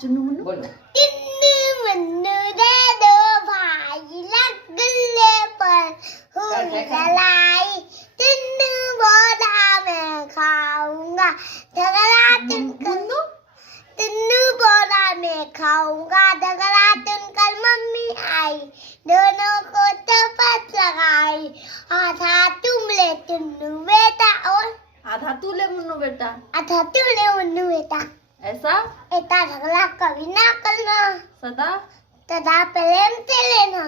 चुन्नू मुन्नू बोलो. टिन्नू मुन्नू दे दो भाई लगले पर हुई जलाई टिन्नू बोला मैं खाऊंगा झगड़ा तुमकल मुन्नू टिन्नू बोला मैं खाऊंगा झगड़ा तुमकल मम्मी आई दोनों को चपत लगाई आधा तुम ले टिन्नू बेटा और आधा तू ले मुन्नू बेटा आधा तुम ले मुन्नू बेटा ऐसा ऐसा झगड़ा कभी ना करना सदा सदा प्रेम से लेना